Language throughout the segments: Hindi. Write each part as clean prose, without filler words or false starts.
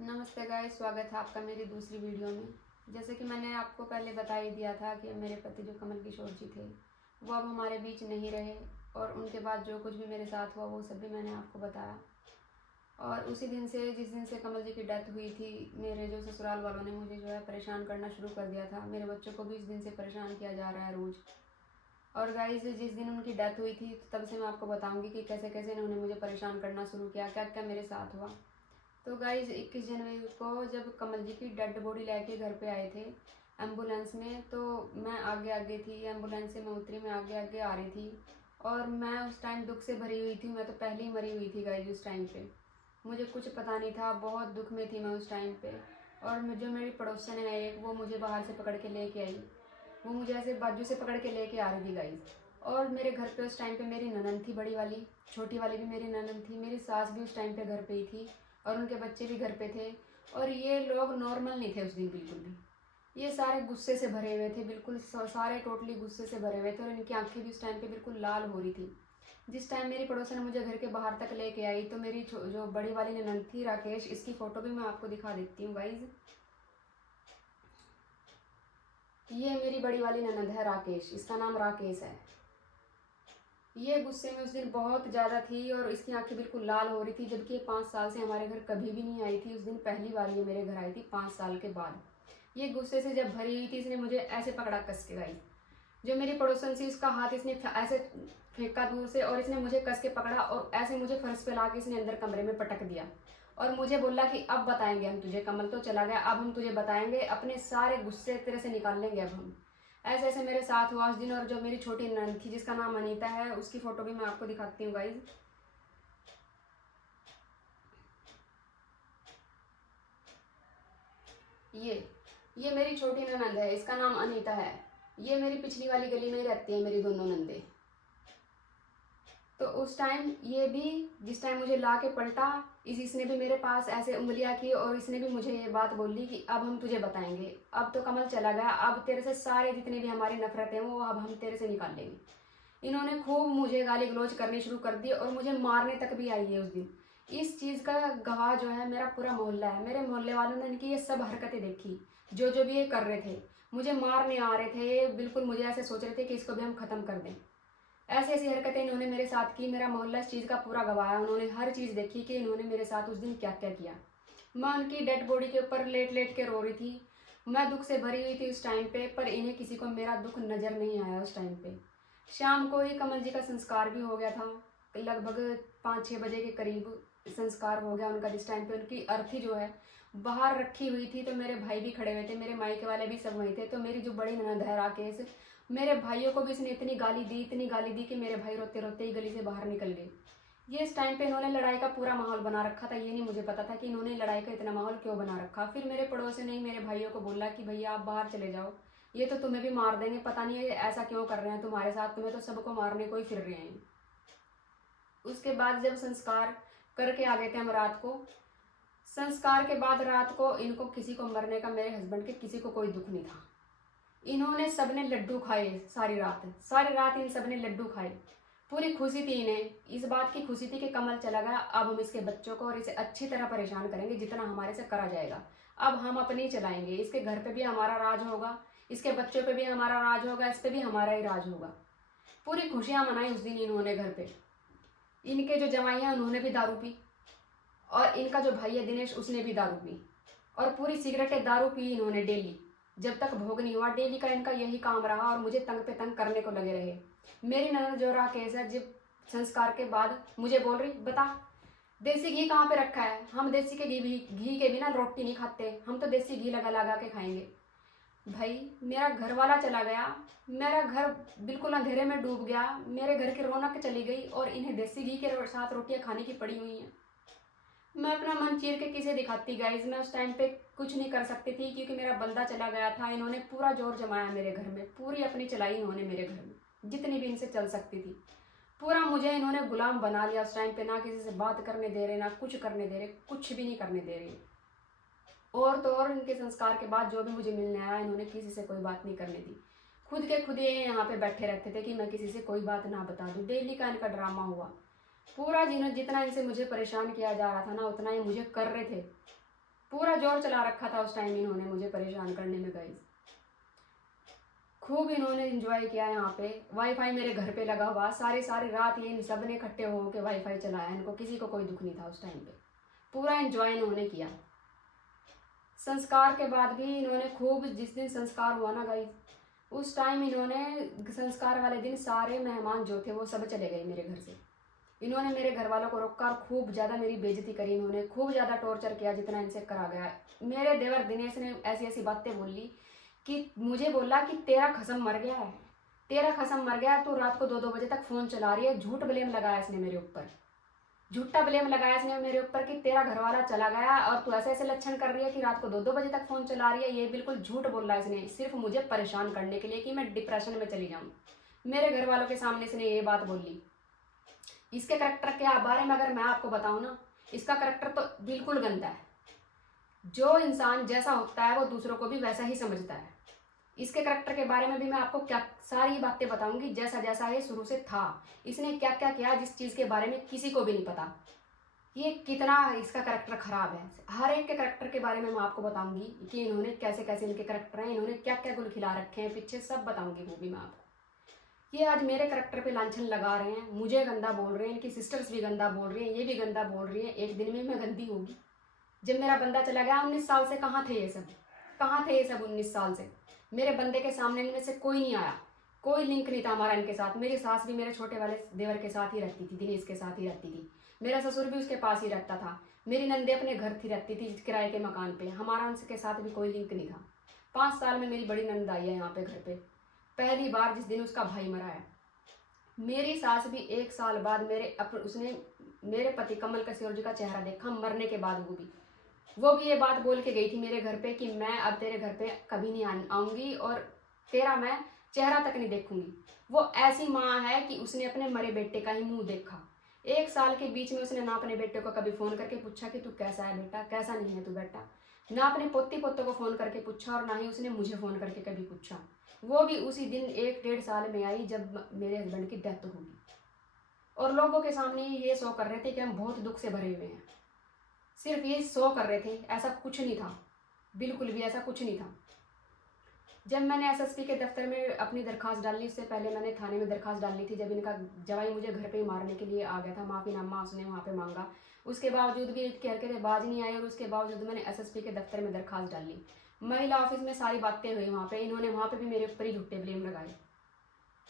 नमस्ते गाइस, स्वागत है आपका मेरी दूसरी वीडियो में। जैसे कि मैंने आपको पहले बता ही दिया था कि मेरे पति जो कमल किशोर जी थे वो अब हमारे बीच नहीं रहे, और उनके बाद जो कुछ भी मेरे साथ हुआ वो सब भी मैंने आपको बताया। और उसी दिन से, जिस दिन से कमल जी की डेथ हुई थी, मेरे जो ससुराल वालों ने मुझे जो है परेशान करना शुरू कर दिया था। मेरे बच्चों को भी इस दिन से परेशान किया जा रहा है रोज़। और गाइस, जिस दिन उनकी डेथ हुई थी तब से मैं आपको बताऊंगी कि कैसे कैसे इन्होंने मुझे परेशान करना शुरू किया, क्या क्या मेरे साथ हुआ। तो गाइज 21 जनवरी को जब कमल जी की डेड बॉडी लेके घर पे आए थे एम्बुलेंस में, तो मैं आगे आगे थी, एम्बुलेंस से मैं उतरी, मैं आगे आगे आ रही थी। और मैं उस टाइम दुख से भरी हुई थी, मैं तो पहले ही मरी हुई थी गाइज उस टाइम पे। मुझे कुछ पता नहीं था, बहुत दुख में थी मैं उस टाइम पे। और जो मेरी पड़ोसन है एक, वो मुझे बाहर से पकड़ के लेके आई। वो मुझे ऐसे बाजू से पकड़ के लेके आ रही थी गाइज। और मेरे घर पे उस टाइम पे मेरी ननद थी, बड़ी वाली, छोटी वाली भी मेरी ननद थी, मेरी सास भी उस टाइम पे घर पे ही थी, और उनके बच्चे भी घर पे थे। और ये लोग नॉर्मल नहीं थे उस दिन बिल्कुल भी। ये सारे गुस्से से भरे हुए थे, बिल्कुल सारे टोटली गुस्से से भरे हुए थे, और इनकी आंखें भी उस टाइम पे बिल्कुल लाल हो रही थी। जिस टाइम मेरी पड़ोसन मुझे घर के बाहर तक लेके आई, तो मेरी जो बड़ी वाली ननद थी राकेश, इसकी फोटो भी मैं आपको दिखा देती हूँ गाइज। ये मेरी बड़ी वाली ननद है राकेश, इसका नाम राकेश है। ये गुस्से में उस दिन बहुत ज़्यादा थी, और इसकी आंखें बिल्कुल लाल हो रही थी, जबकि ये 5 साल से हमारे घर कभी भी नहीं आई थी। उस दिन पहली बार ये मेरे घर आई थी 5 साल के बाद। ये गुस्से से जब भरी हुई थी, इसने मुझे ऐसे पकड़ा कस के गाई। जो मेरी पड़ोसन थी उसका हाथ इसने ऐसे फेंका दूर से, और इसने मुझे कस के पकड़ा और ऐसे मुझे फर्श पे ला के इसने अंदर कमरे में पटक दिया। और मुझे बोला कि अब बताएंगे हम तुझे, कमल तो चला गया, अब हम तुझे बताएंगे, अपने सारे गुस्से तेरे से निकाल लेंगे अब हम। ऐसे ऐसे मेरे साथ हुआ उस दिन। और जो मेरी छोटी ननद थी जिसका नाम अनीता है, उसकी फोटो भी मैं आपको दिखाती हूँ गाइज। ये मेरी छोटी ननद है, इसका नाम अनीता है। ये मेरी पिछली वाली गली में ही रहती है, मेरी दोनों नंदे। तो उस टाइम ये भी, जिस टाइम मुझे ला के पलटा, इसने भी मेरे पास ऐसे उंगलियां की, और इसने भी मुझे ये बात बोली कि अब हम तुझे बताएंगे, अब तो कमल चला गया, अब तेरे से सारे जितने भी हमारी नफरत है वो अब हम तेरे से निकाल लेंगे। इन्होंने खूब मुझे गाली गलौज करनी शुरू कर दी, और मुझे मारने तक भी आई है उस दिन। इस चीज़ का गवाह जो है मेरा पूरा मोहल्ला है। मेरे मोहल्ले वालों ने इनकी ये सब हरकतें देखी, जो जो भी ये कर रहे थे। मुझे मारने आ रहे थे, बिल्कुल मुझे ऐसे सोच रहे थे कि इसको भी हम ख़त्म कर दें। ऐसी ऐसी हरकतें इन्होंने मेरे साथ की। मेरा मोहल्ला इस चीज़ का पूरा गवाह है, उन्होंने हर चीज़ देखी कि इन्होंने मेरे साथ उस दिन क्या क्या किया। मैं उनकी डेड बॉडी के ऊपर लेट लेट के रो रही थी। मैं दुख से भरी हुई थी उस टाइम पे, पर इन्हें किसी को मेरा दुख नज़र नहीं आया उस टाइम पे। शाम को ही कमल जी का संस्कार भी हो गया था, लगभग 5-6 बजे के करीब संस्कार हो गया उनका। जिस टाइम पे उनकी अर्थी जो है बाहर रखी हुई थी, तो मेरे भाई भी खड़े हुए थे, मेरे मायके वाले भी सब वहीं थे। तो मेरी जो बड़ी ननद है राकेश, मेरे भाइयों को भी इसने इतनी गाली दी, इतनी गाली दी कि मेरे भाई रोते रोते ही गली से बाहर निकल गए। ये इस टाइम पे इन्होंने लड़ाई का पूरा माहौल बना रखा था। ये नहीं मुझे पता था कि इन्होंने लड़ाई का इतना माहौल क्यों बना रखा। फिर मेरे पड़ोसी ने मेरे भाइयों को बोला कि भैया आप बाहर चले जाओ, ये तो तुम्हें भी मार देंगे, पता नहीं ये ऐसा क्यों कर रहे हैं तुम्हारे साथ, तुम्हें तो सबको मारने को ही फिर रहे हैं। उसके बाद जब संस्कार करके आ गए थे हम रात को, संस्कार के बाद रात को इनको किसी को मरने का, मेरे हस्बैंड के किसी को कोई दुख नहीं था। इन्होंने सबने लड्डू खाए सारी रात, सारी रात इन सबने लड्डू खाए। पूरी खुशी थी इन्हें, इस बात की खुशी थी कि कमल चला गया, अब हम इसके बच्चों को और इसे अच्छी तरह परेशान करेंगे जितना हमारे से करा जाएगा। अब हम अपनी चलाएंगे, इसके घर पे भी हमारा राज होगा, इसके बच्चों पे भी हमारा राज होगा, इस पे भी हमारा ही राज होगा। पूरी खुशियां मनाई उस दिन इन्होंने घर पे। इनके जो जवाई हैं उन्होंने भी दारू पी, और इनका जो भाई है दिनेश, उसने भी दारू पी, और पूरी सिगरेटें दारू पी इन्होंने डेली। जब तक भोग नहीं हुआ डेली का इनका यही काम रहा, और मुझे तंग पे तंग करने को लगे रहे। मेरी ननद जो राकेश है, जब संस्कार के बाद मुझे बोल रही, बता देसी घी कहाँ पे रखा है, हम देसी के घी के बिना रोटी नहीं खाते, हम तो देसी घी लगा लगा के खाएंगे। भाई मेरा घर वाला चला गया, मेरा घर बिल्कुल अंधेरे में डूब गया, मेरे घर की रौनक चली गई, और इन्हें देसी घी के साथ रोटियां खाने की पड़ी हुई हैं। मैं अपना मन चीर के किसे दिखाती गाइज। मैं उस टाइम पे कुछ नहीं कर सकती थी, क्योंकि मेरा बंदा चला गया था। इन्होंने पूरा जोर जमाया मेरे घर में, पूरी अपनी चलाई इन्होंने मेरे घर में, जितनी भी इनसे चल सकती थी। पूरा मुझे इन्होंने गुलाम बना लिया उस टाइम पे। ना किसी से बात करने दे रहे, ना कुछ करने दे रहे, कुछ भी नहीं करने दे रहे। और तो और इनके संस्कार के बाद जो भी मुझे मिलने आया, इन्होंने किसी से कोई बात नहीं करने दी। खुद के खुद ये यहाँ पे बैठे रहते थे कि मैं किसी से कोई बात ना बता दूँ। डेली का इनका ड्रामा हुआ। पूरा जितना इनसे मुझे परेशान किया जा रहा था ना, उतना ही मुझे कर रहे थे। पूरा जोर चला रखा था उस टाइम इन्होंने मुझे परेशान करने में गाइस। खूब इन्होंने एंजॉय किया यहाँ पे। वाईफाई मेरे घर पे लगा हुआ, सारी सारी रात ये सब ने इकट्ठे हो के वाईफाई चलाया। इनको किसी को कोई दुख नहीं था उस टाइम पे, पूरा एंजॉय इन्होंने किया। संस्कार के बाद भी इन्होंने खूब, जिस दिन संस्कार हुआ ना गाइस, उस टाइम इन्होंने संस्कार वाले दिन सारे मेहमान जो थे वो सब चले गए मेरे घर से। इन्होंने मेरे घर वालों को रोका और खूब ज़्यादा मेरी बेइज्जती करी। इन्होंने खूब ज़्यादा टॉर्चर किया जितना इनसे करा गया। मेरे देवर दिनेश ने ऐसी ऐसी बातें बोली कि मुझे बोला कि तेरा खसम मर गया है, तेरा खसम मर गया, तू रात को 2-2 बजे तक फ़ोन चला रही है। झूठ ब्लेम लगाया इसने मेरे ऊपर, झूठा ब्लेम लगाया इसने मेरे ऊपर कि तेरा घरवाला चला गया और तू ऐसे ऐसे लक्षण कर रही है कि रात को 2-2 बजे तक फ़ोन चला रही है। ये बिल्कुल झूठ बोल रहा है इसने, सिर्फ मुझे परेशान करने के लिए कि मैं डिप्रेशन में चली जाऊँ। मेरे घर वालों के सामने इसने ये बात बोली। इसके करैक्टर के बारे में अगर मैं आपको बताऊँ ना, इसका करैक्टर तो बिल्कुल गंदा है। जो इंसान जैसा होता है वो दूसरों को भी वैसा ही समझता है। इसके करैक्टर के बारे में भी मैं आपको क्या सारी बातें बताऊंगी, जैसा जैसा ये शुरू से था, इसने क्या क्या किया जिस चीज़ के बारे में किसी को भी नहीं पता। ये कितना इसका करैक्टर खराब है। हर एक के करैक्टर के बारे में मैं आपको बताऊंगी कि इन्होंने कैसे कैसे इनके करैक्टर हैं, इन्होंने क्या क्या गुल खिला रखे हैं पीछे, सब बताऊंगी वो भी मैं आपको। ये आज मेरे करैक्टर पे लांछन लगा रहे हैं, मुझे गंदा बोल रहे हैं, इनकी सिस्टर्स भी गंदा बोल रही हैं, ये भी गंदा बोल रही है। एक दिन में मैं गंदी होगी। जब मेरा बंदा चला गया 19 साल से, कहाँ थे ये सब, कहाँ थे ये सब 19 साल से? मेरे बंदे के सामने इनमें से कोई नहीं आया, कोई लिंक नहीं था हमारा इनके साथ। मेरी सास भी मेरे छोटे वाले देवर के साथ ही रहती थी, दिनेश के साथ ही रहती थी। मेरा ससुर भी उसके पास ही रहता था। मेरी नंदे अपने घर थी रहती थी किराए के मकान पे। हमारा उनके साथ भी कोई लिंक नहीं था। 5 साल में मेरी बड़ी नंद आई है यहाँ पे घर पे, पहली बार जिस दिन उसका भाई मरा है। मेरी सास भी 1 साल बाद उसने मेरे पति कमल किशोर जी का चेहरा देखा मरने के बाद। वो भी ये बात बोल के गई थी मेरे घर पे कि मैं अब तेरे घर पे कभी नहीं आऊँगी और तेरा मैं चेहरा तक नहीं देखूंगी। वो ऐसी माँ है कि उसने अपने मरे बेटे का ही मुंह देखा। 1 साल के बीच में उसने ना अपने बेटे को कभी फ़ोन करके पूछा कि तू कैसा है बेटा, कैसा नहीं है तू बेटा, ना अपने पोती पोतों को फ़ोन करके पूछा और ना ही उसने मुझे फ़ोन करके कभी पूछा। वो भी उसी दिन 1-1.5 साल में आई जब मेरे हस्बैंड की डेथ होगी। और लोगों के सामने ये शो कर रहे थे कि हम बहुत दुख से भरे हुए हैं। सिर्फ ये शो कर रहे थे, ऐसा कुछ नहीं था, बिल्कुल भी ऐसा कुछ नहीं था। जब मैंने एसएसपी के दफ्तर में अपनी दरखास्त डाली, उससे पहले मैंने थाने में दरखास्त डाली थी। जब इनका जवाई मुझे घर पे ही मारने के लिए आ गया था, माफ़ीनामा उसने वहाँ पे मांगा, उसके बावजूद भी इसकी हरकतें बाज नहीं आई और उसके बावजूद मैंने एसएसपी के दफ्तर में दरखास्त डाली। महिला ऑफिस में सारी बातें हुई वहाँ पे, इन्होंने वहाँ पे भी मेरे ऊपर ही झूठे ब्लेम लगाए,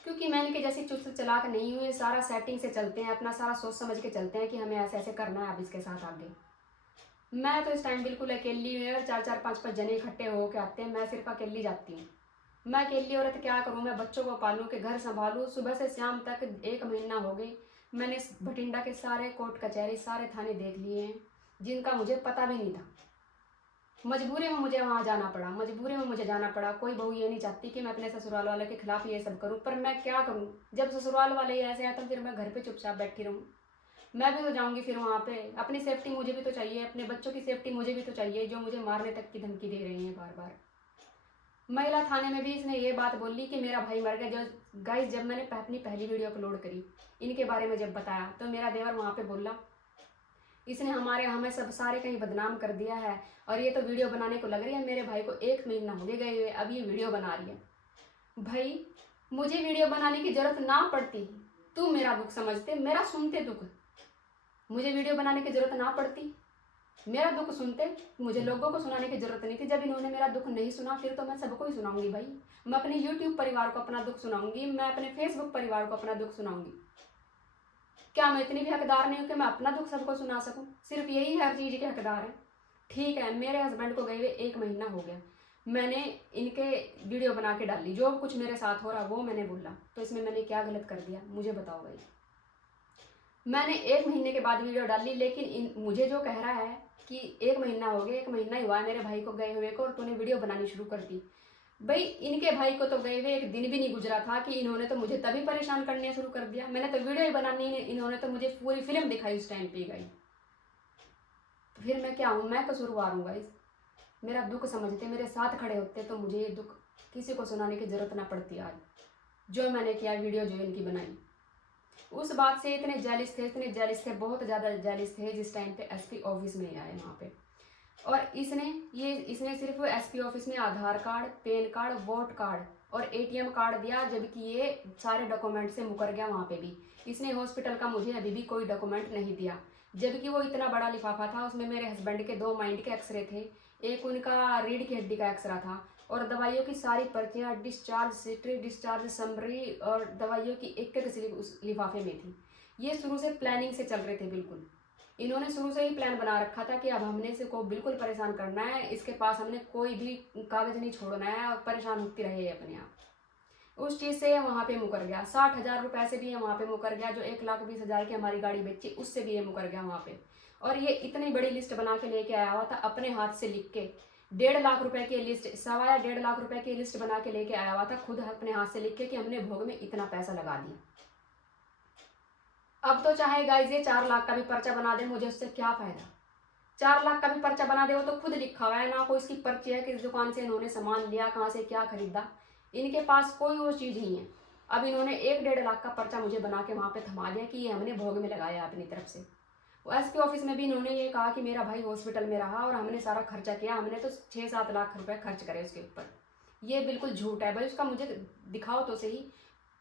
क्योंकि मैं इनके जैसी चुस्त चलाक नहीं हुई। सारा सेटिंग से चलते हैं, अपना सारा सोच समझ के चलते हैं कि हमें ऐसे ऐसे करना है अब इसके साथ आगे। मैं तो इस टाइम बिल्कुल अकेली हूँ यार, 4-4 5-5 जने इकट्ठे होके आते हैं, मैं सिर्फ अकेली जाती हूँ। मैं अकेली औरत क्या करूँ, मैं बच्चों को पालूँ कि घर संभालूँ। सुबह से शाम तक 1 महीना हो गई, मैंने भटिंडा के सारे कोर्ट कचहरी सारे थाने देख लिए हैं जिनका मुझे पता भी नहीं था। मजबूरी में मुझे वहाँ जाना पड़ा, मजबूरी में मुझे जाना पड़ा। कोई बहू ये नहीं चाहती कि मैं अपने ससुराल वाले के खिलाफ ये सब करूँ, पर मैं क्या करूँ, जब ससुराल वाले ही ऐसे हैं तो फिर मैं घर पे चुपचाप बैठी रहूँ? मैं भी तो जाऊंगी फिर वहाँ पे। अपनी सेफ्टी मुझे भी तो चाहिए, अपने बच्चों की सेफ्टी मुझे भी तो चाहिए, जो मुझे मारने तक की धमकी दे रही हैं बार बार। महिला थाने में भी इसने ये बात बोली कि मेरा भाई मर गया। जो गाइस, जब मैंने अपनी पहली वीडियो अपलोड करी इनके बारे में जब बताया, तो मेरा देवर वहाँ पे बोला इसने हमें सब सारे कहीं बदनाम कर दिया है और ये तो वीडियो बनाने को लग रही है। मेरे भाई को 1 महीना हो गए हुए, अब ये वीडियो बना रही है। भाई, मुझे वीडियो बनाने की जरूरत ना पड़ती, तू मेरा दुख समझते, मेरा सुनते दुख, मुझे वीडियो बनाने की जरूरत ना पड़ती, मेरा दुख सुनते, मुझे लोगों को सुनाने की जरूरत नहीं थी। जब इन्होंने मेरा दुख नहीं सुना, फिर तो मैं सबको ही सुनाऊंगी भाई। मैं अपने यूट्यूब परिवार को अपना दुख सुनाऊंगी, मैं अपने फेसबुक परिवार को अपना दुख सुनाऊंगी। क्या मैं इतनी भी हकदार नहीं हूँ कि मैं अपना दुख सबको सुना सकूँ? सिर्फ यही हर चीज़ के हकदार है। ठीक है, मेरे हस्बैंड को गए हुए 1 महीना हो गया, मैंने इनके वीडियो बना के डाली, जो कुछ मेरे साथ हो रहा वो मैंने बोला, तो इसमें मैंने क्या गलत कर दिया मुझे बताओ भाई। मैंने 1 महीने के बाद वीडियो डाली, लेकिन मुझे जो कह रहा है कि 1 महीना हो गया, 1 महीना ही हुआ है मेरे भाई को गए हुए को और तूने वीडियो बनानी शुरू कर दी। भाई, इनके भाई को तो गए हुए 1 दिन भी नहीं गुजरा था कि इन्होंने तो मुझे तभी परेशान करने शुरू कर दिया। मैंने तो वीडियो ही बनानी, इन्होंने तो मुझे पूरी फिल्म दिखाई उस टाइम पे गई। तो फिर मैं क्या हूँ? मैं कसूरवार हूँ गाइस? मेरा दुख समझते, मेरे साथ खड़े होते तो मुझे ये दुख किसी को सुनाने की जरूरत ना पड़ती। आज जो मैंने किया, वीडियो जो इनकी बनाई, उस बात से इतने जेलिस थे, इतने जेलिस थे, बहुत ज़्यादा जेलिस थे जिस टाइम पे एसपी ऑफिस में आए वहाँ पे। और इसने सिर्फ एसपी ऑफिस में Aadhaar card, PAN card, vote card और एटीएम कार्ड दिया, जबकि ये सारे डॉक्यूमेंट से मुकर गया वहाँ पे भी। इसने हॉस्पिटल का मुझे अभी भी कोई डॉक्यूमेंट नहीं दिया, जबकि वो इतना बड़ा लिफाफा था, उसमें मेरे हस्बैंड के 2 माइंड के एक्सरे थे, एक उनका रीढ़ की हड्डी का एक्सरा था और दवाइयों की सारी पर्चियाँ, डिस्चार्ज सिटी, डिस्चार्ज समरी और दवाइयों की एक स्लिप उस लिफाफे में थी। ये शुरू से प्लानिंग से चल रहे थे बिल्कुल। इन्होंने शुरू से ही प्लान बना रखा था कि अब हमने से को बिल्कुल परेशान करना है, इसके पास हमने कोई भी कागज नहीं छोड़ना है और परेशान होती रहे अपने आप। उस चीज़ से वहाँ पे मुकर गया। 60,000 रुपये से भी ये वहाँ पे मुकर गया, जो 1,20,000 की हमारी गाड़ी बेची उससे भी ये मुकर गया वहाँ पे। और ये इतनी बड़ी लिस्ट बना के लेके आया हुआ था अपने हाथ से लिख के, 1.5 लाख रुपए की लिस्ट, 1.25 लाख रुपए की लिस्ट बना के लेके आया हुआ था खुद अपने हाथ से लिख के कि हमने भोग में इतना पैसा लगा दिया। अब तो चाहे गाइस ये 4 लाख का भी पर्चा बना दे, मुझे उससे क्या फायदा। 4 लाख का भी पर्चा बना दे, वो तो खुद लिखा हुआ है, ना कोई इसकी पर्ची है किस दुकान से इन्होंने सामान लिया, कहाँ से क्या खरीदा, इनके पास कोई वो चीज़ नहीं है। अब इन्होंने 1-1.5 लाख का पर्चा मुझे बना के वहाँ पे थमा दिया कि ये हमने भोग में लगाया अपनी तरफ से। एसपी ऑफिस में भी इन्होंने ये कहा कि मेरा भाई हॉस्पिटल में रहा और हमने सारा खर्चा किया, हमने तो 6-7 लाख रुपए खर्च करे उसके ऊपर। ये बिल्कुल झूठ है भाई, उसका मुझे दिखाओ तो सही,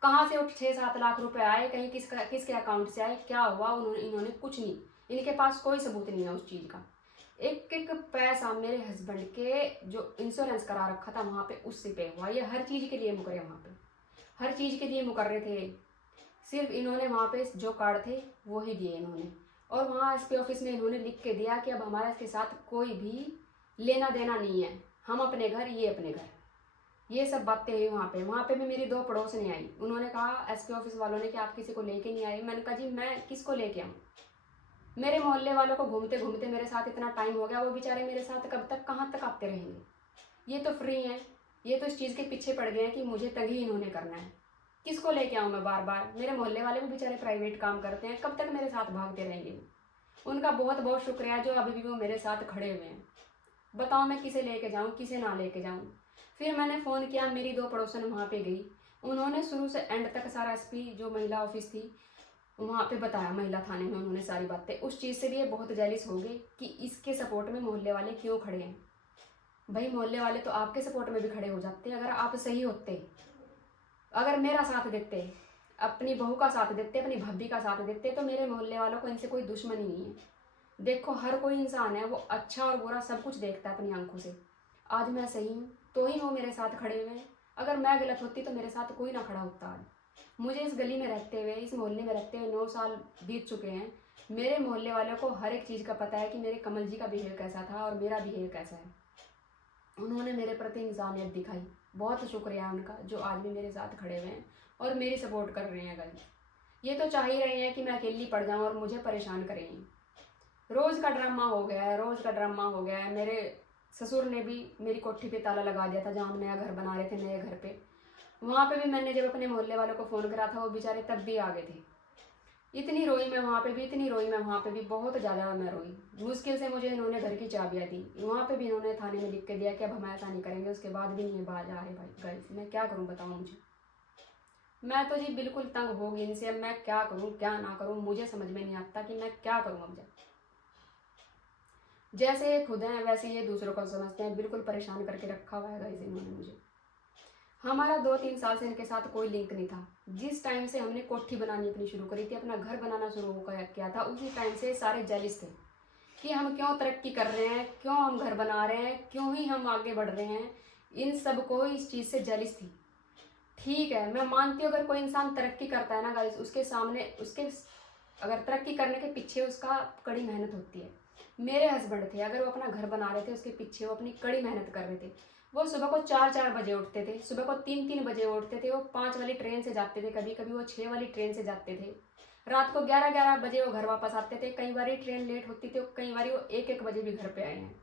कहाँ से वो 6-7 लाख रुपए आए, कहीं किसके अकाउंट से आए, क्या हुआ, इन्होंने कुछ नहीं, इनके पास कोई सबूत नहीं है उस चीज़ का। एक एक पैसा मेरे हस्बैंड के जो इंश्योरेंस करा रखा था वहाँ पे उससे पे हुआ। ये हर चीज़ के लिए मुकरे, वहाँ पे हर चीज़ के लिए मुकर रहे थे। सिर्फ इन्होंने वहाँ पे जो कार्ड थे वो ही दिए इन्होंने, और वहाँ एसपी ऑफिस में इन्होंने लिख के दिया कि अब हमारा इसके साथ कोई भी लेना देना नहीं है, हम अपने घर, ये अपने घर। ये सब बातें हुई वहाँ पे भी मेरी 2 पड़ोसनी आई, उन्होंने कहा एसपी ऑफिस वालों ने कि आप किसी को लेके नहीं आए। मैंने कहा जी मैं किसको लेके आऊँ, मेरे मोहल्ले वालों को घूमते घूमते मेरे साथ इतना टाइम हो गया, वो बेचारे मेरे साथ कब तक कहाँ तक आते रहेंगे। ये तो फ्री हैं, ये तो इस चीज़ के पीछे पड़ गए हैं कि मुझे तंग ही इन्होंने करना है। किसको लेके आऊँ मैं बार बार, मेरे मोहल्ले वाले भी बेचारे प्राइवेट काम करते हैं, कब तक मेरे साथ भागते रहेंगे। उनका बहुत बहुत शुक्रिया जो अभी भी वो मेरे साथ खड़े हुए हैं। बताओ मैं किसे लेके जाऊँ, किसे ना लेके जाऊँ। फिर मैंने फ़ोन किया, मेरी 2 पड़ोसन वहाँ पे गई, उन्होंने शुरू से एंड तक सारा एसपी जो महिला ऑफिस थी वहाँ पे बताया, महिला थाने में उन्होंने सारी बातें। उस चीज़ से भी ये बहुत जेलिस हो गए कि इसके सपोर्ट में मोहल्ले वाले क्यों खड़े हैं। भाई मोहल्ले वाले तो आपके सपोर्ट में भी खड़े हो जाते अगर आप सही होते, अगर मेरा साथ देते, अपनी बहू का साथ देते, अपनी भाभी का साथ देते, तो मेरे मोहल्ले वालों को इनसे कोई दुश्मनी नहीं है। देखो हर कोई इंसान है, वो अच्छा और बुरा सब कुछ देखता है अपनी आंखों से। आज मैं सही हूँ तो ही वो मेरे साथ खड़े हुए हैं, अगर मैं गलत होती तो मेरे साथ कोई ना खड़ा होता। आज मुझे इस गली में रहते हुए, इस मोहल्ले में रहते हुए 9 साल बीत चुके हैं। मेरे मोहल्ले वालों को हर एक चीज़ का पता है कि मेरे कमल जी का बिहेव कैसा था और मेरा बिहेव कैसा है। उन्होंने मेरे प्रति इंसानियत दिखाई, बहुत शुक्रिया उनका जो आज भी मेरे साथ खड़े हुए हैं और मेरी सपोर्ट कर रहे हैं। गाइस ये तो चाह ही रहे हैं कि मैं अकेली पड़ जाऊँ और मुझे परेशान करें। रोज़ का ड्रामा हो गया है, रोज़ का ड्रामा हो गया है। मेरे ससुर ने भी मेरी कोठी पे ताला लगा दिया था जहाँ हम नया घर बना रहे थे, नए घर पे। वहाँ पे भी मैंने जब अपने मोहल्ले वालों को फ़ोन करा था, वो बेचारे तब भी आ गए थे। इतनी रोई मैं वहाँ पे भी, इतनी रोई मैं वहाँ पे भी, बहुत ज़्यादा मैं रोई। मुश्किल से मुझे इन्होंने घर की चाबियाँ दी, वहाँ पे भी इन्होंने थाने में लिख के दिया कि अब हम ऐसा नहीं करेंगे। उसके बाद भी नहीं बाज आ रहे भाई। गाइस मैं क्या करूँ बताओ मुझे, मैं तो जी बिल्कुल तंग हो गई इनसे। अब मैं क्या करूँ क्या ना करूँ, मुझे समझ में नहीं आता कि मैं क्या करूँ। अब जैसे ये खुद हैं वैसे ये दूसरों को समझते हैं, बिल्कुल परेशान करके रखा हुआ है गाइस इन्होंने मुझे। हमारा 2-3 साल से इनके साथ कोई लिंक नहीं था। जिस टाइम से हमने कोठी बनानी अपनी शुरू करी थी, अपना घर बनाना शुरू किया था, उसी टाइम से सारे जेलिस थे कि हम क्यों तरक्की कर रहे हैं, क्यों हम घर बना रहे हैं, क्यों ही हम आगे बढ़ रहे हैं। इन सब को इस चीज़ से जेलिस थी। ठीक है मैं मानती हूँ अगर कोई इंसान तरक्की करता है ना गाइस, उसके सामने उसके अगर तरक्की करने के पीछे उसका कड़ी मेहनत होती है। मेरे हस्बैंड थे, अगर वो अपना घर बना रहे थे उसके पीछे वो अपनी कड़ी मेहनत कर रहे थे। वो सुबह को 4-4 बजे उठते थे, सुबह को 3-3 बजे उठते थे। वो 5 वाली ट्रेन से जाते थे, कभी कभी वो 6 वाली ट्रेन से जाते थे। रात को 11-11 बजे वो घर वापस आते थे। कई बार ट्रेन लेट होती थी, कई बार वो 1-1 बजे भी घर पे आए हैं।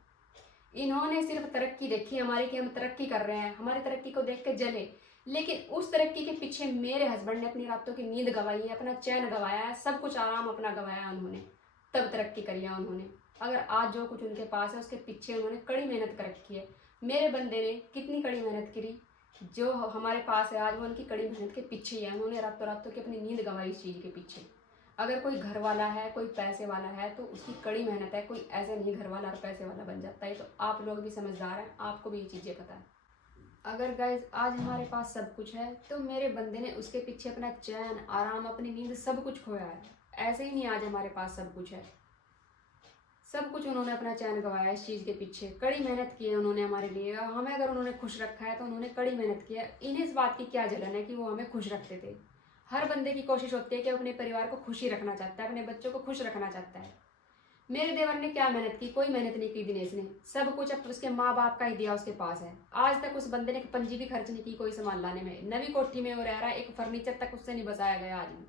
इन्होंने सिर्फ तरक्की देखी हमारी कि हम तरक्की कर रहे हैं, हमारी तरक्की को देख के जले। लेकिन उस तरक्की के पीछे मेरे हस्बैंड ने अपनी रातों की नींद गंवाई है, अपना चैन गंवाया है, सब कुछ आराम अपना गंवाया उन्होंने, तब तरक्की करी है उन्होंने। अगर आज जो कुछ उनके पास है उसके पीछे उन्होंने कड़ी मेहनत कर रखी है। मेरे बंदे ने कितनी कड़ी मेहनत करी, जो हमारे पास है आज वो उनकी कड़ी मेहनत के पीछे ही है। उन्होंने रातों रातों की अपनी नींद गंवाई इस चीज़ के पीछे। अगर कोई घर वाला है, कोई पैसे वाला है, तो उसकी कड़ी मेहनत है, कोई ऐसे नहीं घर वाला और पैसे वाला बन जाता है। तो आप लोग भी समझदार हैं, आपको भी ये चीज़ें पता है। अगर गाइज आज हमारे पास सब कुछ है, तो मेरे बंदे ने उसके पीछे अपना चैन, आराम, अपनी नींद सब कुछ खोया है। ऐसे ही नहीं आज हमारे पास सब कुछ है, सब कुछ उन्होंने अपना चैन गंवाया इस चीज़ के पीछे। कड़ी मेहनत की है उन्होंने हमारे लिए, हमें अगर उन्होंने खुश रखा है तो उन्होंने कड़ी मेहनत की है। इन्हें इस बात की क्या जलन है कि वो हमें खुश रखते थे। हर बंदे की कोशिश होती है कि अपने परिवार को खुशी रखना चाहता है, अपने बच्चों को खुश रखना चाहता है। मेरे देवर ने क्या मेहनत की? कोई मेहनत नहीं की दिनेश ने, सब कुछ अब उसके माँ बाप का ही दिया उसके पास है। आज तक उस बंदे ने पंजी भी खर्च नहीं की कोई सामान लाने में। नवी कोठी में वो रह रहा है, एक फर्नीचर तक उससे नहीं बसाया गया आज में।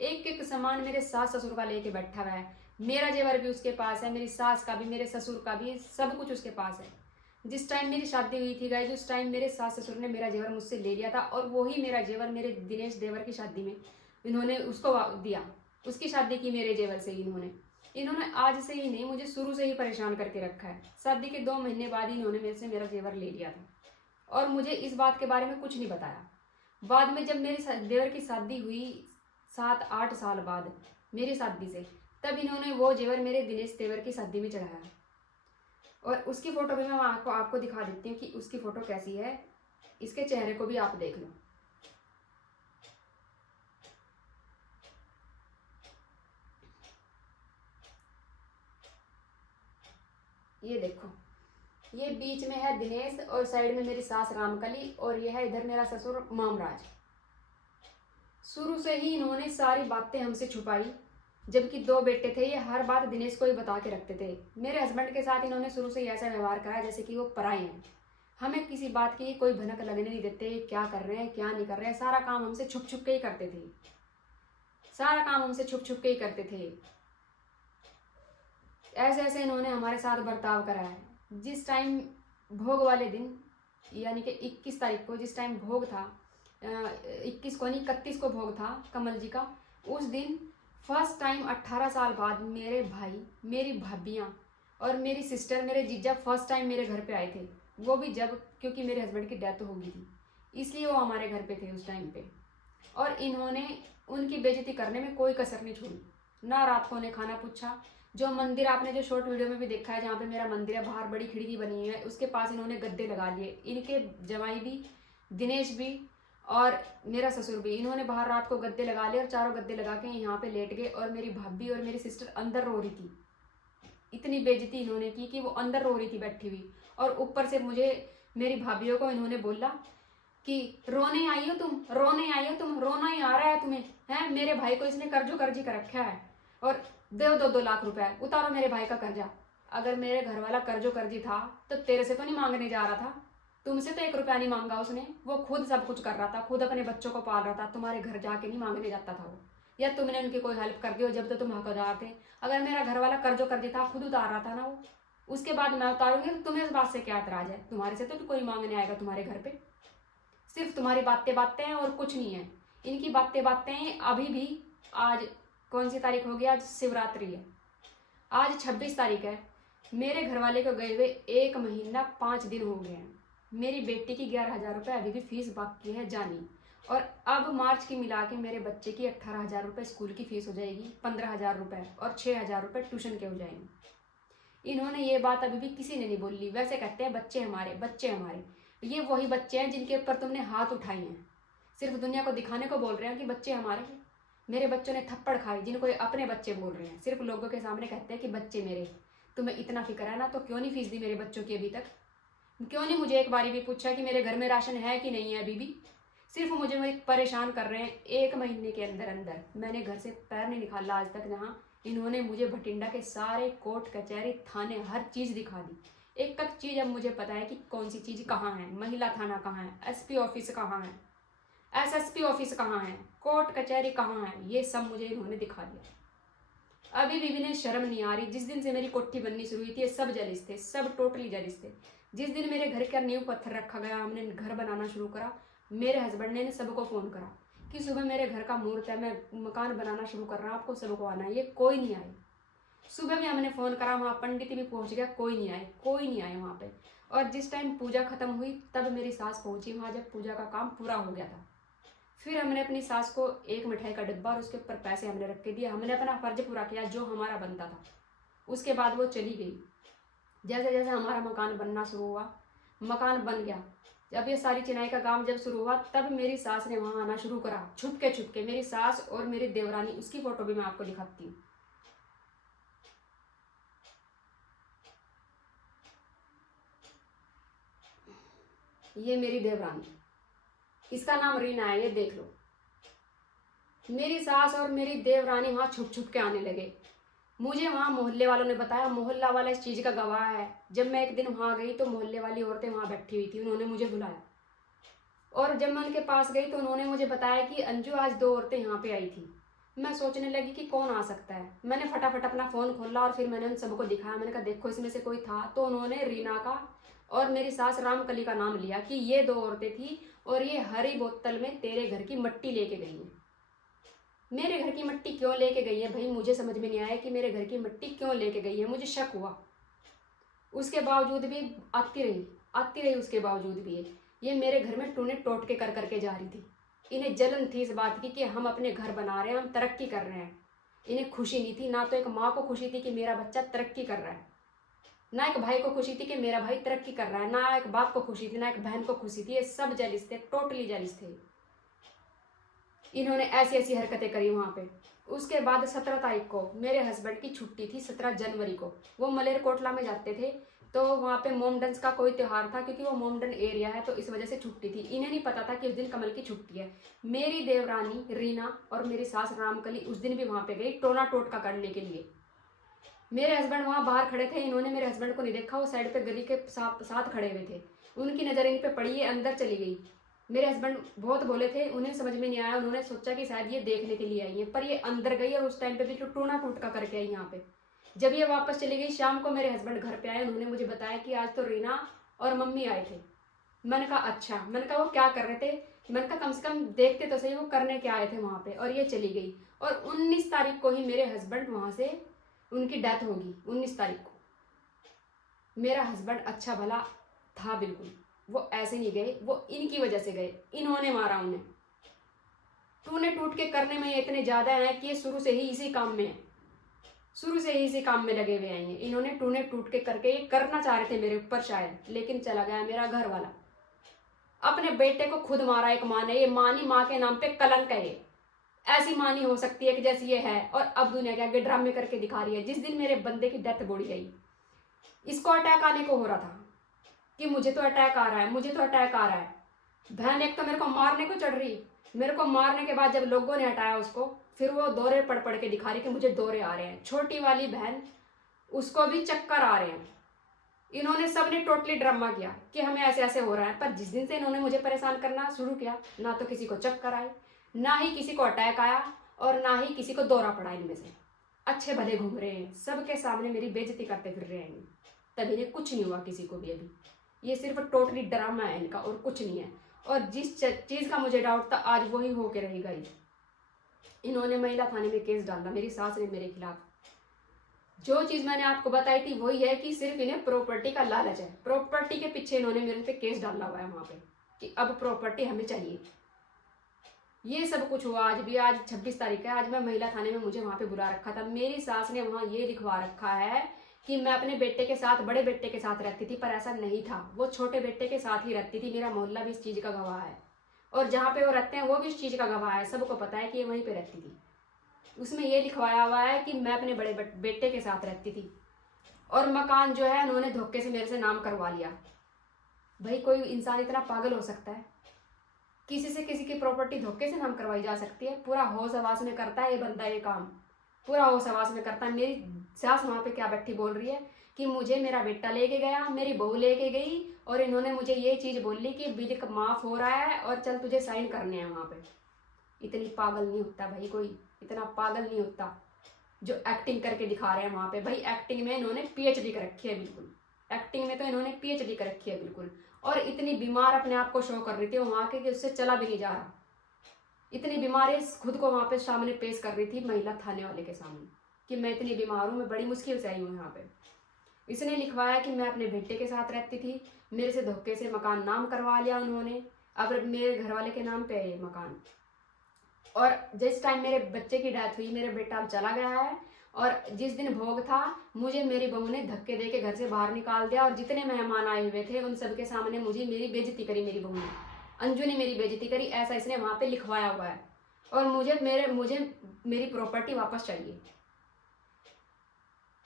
एक एक सामान मेरे सास ससुर का लेके बैठा हुआ है। मेरा जेवर भी उसके पास है, मेरी सास का भी, मेरे ससुर का भी, सब कुछ उसके पास है। जिस टाइम मेरी शादी हुई थी गाइस, उस टाइम मेरे सास ससुर ने मेरा जेवर मुझसे ले लिया था, और वही मेरा जेवर मेरे दिनेश देवर की शादी में इन्होंने उसको दिया। उसकी शादी की मेरे जेवर से ही इन्होंने आज से ही नहीं, मुझे शुरू से ही परेशान करके रखा है। शादी के 2 महीने बाद ही इन्होंने मेरे से मेरा जेवर ले लिया था, और मुझे इस बात के बारे में कुछ नहीं बताया। बाद में जब मेरे देवर की शादी हुई 7-8 साल बाद मेरी शादी से, तब इन्होंने वो जेवर मेरे दिनेश देवर की शादी में चढ़ाया। और उसकी फोटो भी मैं आपको दिखा देती हूँ कि उसकी फोटो कैसी है। इसके चेहरे को भी आप देख लो। ये देखो, ये बीच में है दिनेश और साइड में मेरी सास रामकली, और ये है इधर मेरा ससुर मामराज। शुरू से ही इन्होंने सारी बातें हमसे छुपाई। जबकि 2 बेटे थे, ये हर बात दिनेश को ही बता के रखते थे। मेरे हस्बैंड के साथ इन्होंने शुरू से ही ऐसा व्यवहार करा जैसे कि वो पराए हैं। हमें किसी बात की कोई भनक लगने नहीं देते, क्या कर रहे हैं क्या नहीं कर रहे हैं। सारा काम हमसे छुप छुप के ही करते थे, सारा काम हमसे छुप छुप के ही करते थे। ऐसे ऐसे इन्होंने हमारे साथ बर्ताव करा है। जिस टाइम भोग वाले दिन, यानी कि 21 तारीख को जिस टाइम भोग था, 21 को नहीं 31 को भोग था कमल जी का, उस दिन फर्स्ट टाइम 18 साल बाद मेरे भाई, मेरी भाभियाँ और मेरी सिस्टर, मेरे जीजा फर्स्ट टाइम मेरे घर पे आए थे। वो भी जब, क्योंकि मेरे हस्बैंड की डेथ हो गई थी, इसलिए वो हमारे घर पे थे उस टाइम पे। और इन्होंने उनकी बेइज्जती करने में कोई कसर नहीं छोड़ी। ना रात को उन्हें खाना पूछा। जो मंदिर आपने जो शॉर्ट वीडियो में भी देखा है, जहाँ पे मेरा मंदिर है, बाहर बड़ी खिड़की बनी हुई है, उसके पास इन्होंने गद्दे लगा लिए। इनके जवाई भी, दिनेश भी और मेरा ससुर भी, इन्होंने बाहर रात को गद्दे लगा लिए और चारों गद्दे लगा के यहाँ पे लेट गए। और मेरी भाभी और मेरी सिस्टर अंदर रो रही थी। इतनी बेइज्जती इन्होंने की कि वो अंदर रो रही थी बैठी हुई। और ऊपर से मुझे, मेरी भाभीियों को इन्होंने बोला कि रोने आई हो तुम, रोने आई हो तुम, रोना ही आ रहा है तुम्हें, है मेरे भाई को इसने कर्जो कर्जी कर रखा है, और दो 2 लाख रुपए उतारो मेरे भाई का कर्जा। अगर मेरे घर वाला कर्जो कर्जी था तो तेरे से तो नहीं मांगने जा रहा था, तुमसे तो 1 रुपया नहीं मांगा उसने। वो खुद सब कुछ कर रहा था, खुद अपने बच्चों को पाल रहा था, तुम्हारे घर जाके नहीं मांगने जाता था वो, या तुमने उनकी कोई हेल्प कर दी हो जब तो तुम हकदार थे। अगर मेरा घर वाला कर्जो कर्जी था, खुद उतार रहा था ना वो, उसके बाद मैं उतारूंगी तो तुम्हें इस बात से क्या एतराज है? तुम्हारे से तो कोई मांगने आएगा तुम्हारे घर पे। सिर्फ तुम्हारी बातें बातें हैं और कुछ नहीं है। इनकी बातें बातें हैं अभी भी। आज कौन सी तारीख हो गई? आज शिवरात्रि है, आज 26 तारीख है। मेरे घर वाले को गए हुए 1 महीना 5 दिन हो गए हैं। मेरी बेटी की 11,000 रुपये अभी भी फीस बाकी है जानी, और अब मार्च की मिला के मेरे बच्चे की 18,000 रुपये स्कूल की फीस हो जाएगी, 15,000 रुपये और 6,000 रुपये ट्यूशन के हो जाएंगे। इन्होंने ये बात अभी भी किसी ने नहीं बोली। वैसे कहते हैं बच्चे हमारे, बच्चे हमारे। ये वही बच्चे हैं जिनके ऊपर तुमने हाथ उठाए हैं, सिर्फ दुनिया को दिखाने को बोल रहे हैं कि बच्चे हमारे। मेरे बच्चों ने थप्पड़ खाए, जिनको अपने बच्चे बोल रहे हैं, सिर्फ लोगों के सामने कहते हैं कि बच्चे मेरे। तुम्हें इतना फिक्र है ना, तो क्यों नहीं फीस दी मेरे बच्चों की अभी तक? क्यों नहीं मुझे एक बारी भी पूछा कि मेरे घर में राशन है कि नहीं है? अभी भी सिर्फ मुझे परेशान कर रहे हैं। 1 महीने के अंदर अंदर मैंने घर से पैर नहीं निकाला आज तक, जहाँ इन्होंने मुझे भटिंडा के सारे कोर्ट कचहरी थाने हर चीज़ दिखा दी। एक एक चीज़ अब मुझे पता है कि कौन सी चीज़ कहाँ है, महिला थाना कहाँ है, एसपी ऑफिस कहाँ है, एसएसपी ऑफिस कहाँ है, कोर्ट कचहरी कहाँ है, ये सब मुझे इन्होंने दिखा दिया। अभी भी इन्हें शर्म नहीं आ रही। जिस दिन से मेरी कोठी बननी शुरू हुई थी, ये सब जलिस थे, सब टोटली जलिस थे। जिस दिन मेरे घर का नींव पत्थर रखा गया, हमने घर बनाना शुरू करा, मेरे हस्बैंड ने सबको फ़ोन करा कि सुबह मेरे घर का मुहूर्त है, मैं मकान बनाना शुरू कर रहा हूँ, आपको सबको आना है। ये कोई नहीं आए। सुबह भी हमने फ़ोन करा, वहाँ पंडित भी पहुँच गया, कोई नहीं आए, कोई नहीं आए वहाँ पे। और जिस टाइम पूजा खत्म हुई तब मेरी सास पहुँची वहाँ, जब पूजा का काम पूरा हो गया था, फिर हमने अपनी सास को एक मिठाई का डिब्बा और उसके ऊपर पैसे हमने रख के दिए। हमने अपना फर्ज पूरा किया जो हमारा बनता था। उसके बाद वो चली गई। जैसे जैसे हमारा मकान बनना शुरू हुआ, मकान बन गया, जब ये सारी चिनाई का काम जब शुरू हुआ, तब मेरी सास ने वहाँ आना शुरू करा छुप के। मेरी सास और मेरी देवरानी, उसकी फोटो भी मैं आपको दिखाती हूँ। ये मेरी देवरानी, इसका नाम रीना है, ये देख लो। मेरी सास और मेरी देवरानी वहाँ छुप के आने लगे। मुझे वहाँ मोहल्ले वालों ने बताया, मोहल्ला वाला इस चीज़ का गवाह है। जब मैं एक दिन वहाँ गई तो मोहल्ले वाली औरतें वहाँ बैठी हुई थी, उन्होंने मुझे बुलाया और जब मैं उनके पास गई तो उन्होंने मुझे बताया कि अंजू आज 2 औरतें यहाँ पे आई थी। मैं सोचने लगी कि कौन आ सकता है। मैंने फटाफट अपना फ़ोन खोला और फिर मैंने उन सबको दिखाया। मैंने कहा देखो इसमें से कोई था, तो उन्होंने रीना का और मेरी सास रामकली का नाम लिया कि ये 2 औरतें थी और ये हरी बोतल में तेरे घर की मट्टी लेके गई है। मेरे घर की मिट्टी क्यों लेके गई है भाई, मुझे समझ में नहीं आया कि मेरे घर की मिट्टी क्यों लेके गई है। मुझे शक हुआ, उसके बावजूद भी आती रही। उसके बावजूद भी ये मेरे घर में टूने टोटके कर करके जा रही थी। इन्हें जलन थी इस बात की कि हम अपने घर बना रहे हैं, हम तरक्की कर रहे हैं। इन्हें खुशी नहीं थी, ना तो एक माँ को खुशी थी कि मेरा बच्चा तरक्की कर रहा है, ना एक भाई को खुशी थी कि मेरा भाई तरक्की कर रहा है, ना एक बाप को खुशी थी, ना एक बहन को खुशी थी। ये सब जेलिस थे, टोटली जेलिस थे। इन्होंने ऐसी ऐसी हरकतें करी वहाँ पे। उसके बाद 17 तारीख को मेरे हस्बैंड की छुट्टी थी, 17 जनवरी को वो मलेरकोटला में जाते थे। तो वहाँ पे मोमडन्स का कोई त्यौहार था, क्योंकि वो मोमडन एरिया है तो इस वजह से छुट्टी थी। इन्हें नहीं पता था कि उस दिन कमल की छुट्टी है। मेरी देवरानी रीना और मेरी सास रामकली उस दिन भी वहाँ पे गई टोना टोटका करने के लिए। मेरे हस्बैंड वहाँ बाहर खड़े थे, इन्होंने मेरे हस्बैंड को नहीं देखा, वो साइड पे गली के साथ खड़े हुए थे। उनकी नज़र इन पे पड़ी, ये अंदर चली गई। मेरे हस्बैंड बहुत बोले थे, उन्हें समझ में नहीं आया। उन्होंने सोचा कि शायद ये देखने के लिए आई है, पर ये अंदर गई और उस टाइम पे भी टूना टोटका करके आई यहाँ पे। जब ये वापस चली गई, शाम को मेरे हस्बैंड घर पे आए, उन्होंने मुझे बताया कि आज तो रीना और मम्मी आए थे। मैंने कहा अच्छा। मैंने कहा वो क्या कर रहे थे? मैंने कहा कम से कम देखते तो सही वो करने क्या आए थे वहाँ पे। और ये चली गई और 19 तारीख को ही मेरे हस्बैंड वहाँ से, उनकी डेथ होगी 19 तारीख को। मेरा हस्बैंड अच्छा भला था बिल्कुल, वो ऐसे नहीं गए, वो इनकी वजह से गए, इन्होंने मारा उन्हें। टूने टूट के करने में ये इतने ज़्यादा हैं कि ये शुरू से ही इसी काम में है, शुरू से ही इसी काम में लगे हुए हैं। इन्होंने टूने टूट के करके ये करना चाह रहे थे मेरे ऊपर शायद, लेकिन चला गया मेरा घर वाला। अपने बेटे को खुद मारा एक माँ ने। ये माँ नहीं, माँ के नाम पे कलंक है ये। ऐसी माँ नहीं हो सकती है कि जैसी ये है, और अब दुनिया के आगे ड्रामे करके दिखा रही है। जिस दिन मेरे बंदे की डेथ बोली गई, इसको अटैक आने को हो रहा था कि मुझे तो अटैक आ रहा है, मुझे तो अटैक आ रहा है। बहन एक तो मेरे को मारने को चढ़ रही, मेरे को मारने के बाद जब लोगों ने हटाया उसको, फिर वो दौरे पड़ के दिखा रही कि मुझे दौरे आ रहे हैं। छोटी वाली बहन, उसको भी चक्कर आ रहे हैं। इन्होंने सबने टोटली ड्रामा किया कि हमें ऐसे ऐसे हो रहा है। पर जिस दिन से इन्होंने मुझे परेशान करना शुरू किया, ना तो किसी को चक्कर आए, ना ही किसी को अटैक आया, और ना ही किसी को दौरा पड़ा। इनमें से अच्छे भले घूम रहे हैं, सबके सामने मेरी बेइज्जती करते फिर रहे हैं। तभी इन्हें कुछ नहीं हुआ किसी को भी अभी। ये सिर्फ टोटली ड्रामा है इनका और कुछ नहीं है। और जिस चीज़ का मुझे डाउट था आज वही होके रहेगा। इन्होंने महिला थाने में केस डाला मेरी सास ने मेरे खिलाफ। जो चीज़ मैंने आपको बताई थी वही है कि सिर्फ इन्हें प्रॉपर्टी का लालच है। प्रॉपर्टी के पीछे इन्होंने मेरे पे केस डाला हुआ है वहाँ पे कि अब प्रॉपर्टी हमें चाहिए। ये सब कुछ हुआ आज भी। आज 26 तारीख है, आज मैं महिला थाने में, मुझे वहाँ पे बुला रखा था। मेरी सास ने वहाँ ये लिखवा रखा है कि मैं अपने बेटे के साथ, बड़े बेटे के साथ रहती थी, पर ऐसा नहीं था। वो छोटे बेटे के साथ ही रहती थी। मेरा मोहल्ला भी इस चीज़ का गवाह है, और जहाँ पे वो रहते हैं वो भी इस चीज़ का गवाह है। सबको पता है कि ये वहीं पे रहती थी। उसमें ये लिखवाया हुआ है कि मैं अपने बड़े बेटे के साथ रहती थी, और मकान जो है उन्होंने धोखे से मेरे से नाम करवा लिया। भाई कोई इंसान इतना पागल हो सकता है? किसी से किसी की प्रॉपर्टी धोखे से नाम करवाई जा सकती है? पूरा होश हवास में करता है ये बंदा ये काम, पूरा होश हवास में करता है। मेरी सास वहाँ पे क्या बैठी बोल रही है कि मुझे मेरा बेटा लेके गया, मेरी बहू लेके गई, और इन्होंने मुझे ये चीज़ बोली कि बिल माफ़ हो रहा है और चल तुझे साइन करने हैं वहाँ पे। इतनी पागल नहीं होता भाई कोई, इतना पागल नहीं होता जो एक्टिंग करके दिखा रहे हैं वहाँ पे। भाई एक्टिंग में इन्होंने पीएचडी कर रखी है बिल्कुल, एक्टिंग में तो इन्होंने पीएचडी कर रखी है बिल्कुल। और इतनी बीमार अपने आप को शो कर रही थी वहाँ के कि उससे चला भी नहीं जा रहा। इतनी बीमारी खुद को वहाँ पे सामने पेश कर रही थी महिला थाने वाले के सामने कि मैं इतनी बीमार हूँ, मैं बड़ी मुश्किल से आई हूँ यहाँ पे। इसने लिखवाया कि मैं अपने बेटे के साथ रहती थी, मेरे से धोखे से मकान नाम करवा लिया उन्होंने। अब मेरे घर वाले के नाम पे है ये मकान, और जिस टाइम मेरे बच्चे की डेथ हुई, मेरा बेटा अब चला गया है, और जिस दिन भोग था मुझे मेरी बहू ने धक्के दे के घर से बाहर निकाल दिया, और जितने मेहमान आए हुए थे उन सबके सामने मुझे मेरी बेइज्जती करी मेरी बहू ने। अंजू ने मेरी बेइज्जती करी, ऐसा इसने वहां पे लिखवाया हुआ है। और मुझे मेरी प्रॉपर्टी वापस चाहिए।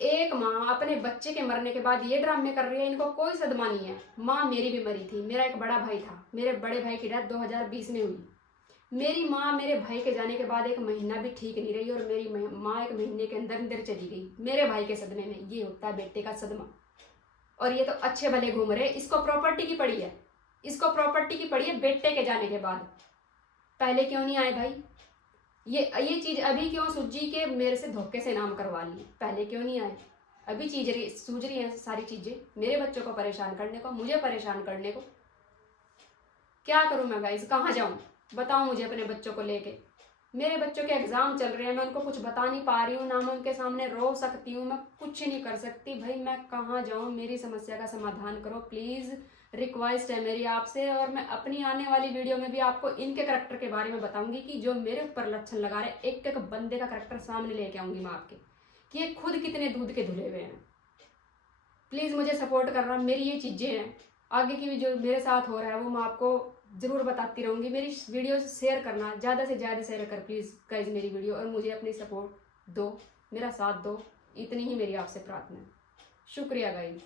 एक माँ अपने बच्चे के मरने के बाद ये ड्रामे कर रही है, इनको कोई सदमा नहीं है। माँ मेरी भी मरी थी, मेरा एक बड़ा भाई था, मेरे बड़े भाई की डेथ 2020 में हुई। मेरी माँ मेरे भाई के जाने के बाद 1 महीना भी ठीक नहीं रही, और मेरी माँ 1 महीने के अंदर अंदर चली गई मेरे भाई के सदमे में। ये होता है बेटे का सदमा। और ये तो अच्छे भले घूम रहे, इसको प्रॉपर्टी की पड़ी है, इसको प्रॉपर्टी की पड़ी है बेटे के जाने के बाद। पहले क्यों नहीं आए भाई? ये चीज अभी क्यों सूझी के मेरे से धोखे से नाम करवा ली? पहले क्यों नहीं आए? अभी सूझ रही है सारी चीजें मेरे बच्चों को परेशान करने को, मुझे परेशान करने को। क्या करूं मैं गाइस, कहाँ जाऊं? बताओ मुझे अपने बच्चों को लेके। मेरे बच्चों के एग्जाम चल रहे हैं, मैं उनको कुछ बता नहीं पा रही हूँ, ना मैं उनके सामने रो सकती हूँ, मैं कुछ नहीं कर सकती। भाई मैं कहाँ जाऊँ? मेरी समस्या का समाधान करो प्लीज, रिक्वेस्ट है मेरी आपसे। और मैं अपनी आने वाली वीडियो में भी आपको इनके करेक्टर के बारे में बताऊंगी कि जो मेरे ऊपर लक्षण लगा रहे, एक एक बंदे का करेक्टर सामने लेके आऊंगी मैं आपके, कि ये खुद कितने दूध के धुले हुए हैं। प्लीज मुझे सपोर्ट करना। मेरी ये चीजें हैं, आगे की भी जो मेरे साथ हो रहा है वो मैं आपको जरूर बताती रहूंगी। मेरी वीडियो शेयर करना, ज़्यादा से ज़्यादा शेयर कर प्लीज़ गाइज मेरी वीडियो, और मुझे अपनी सपोर्ट दो, मेरा साथ दो। इतनी ही मेरी आपसे प्रार्थना है। शुक्रिया गाइज।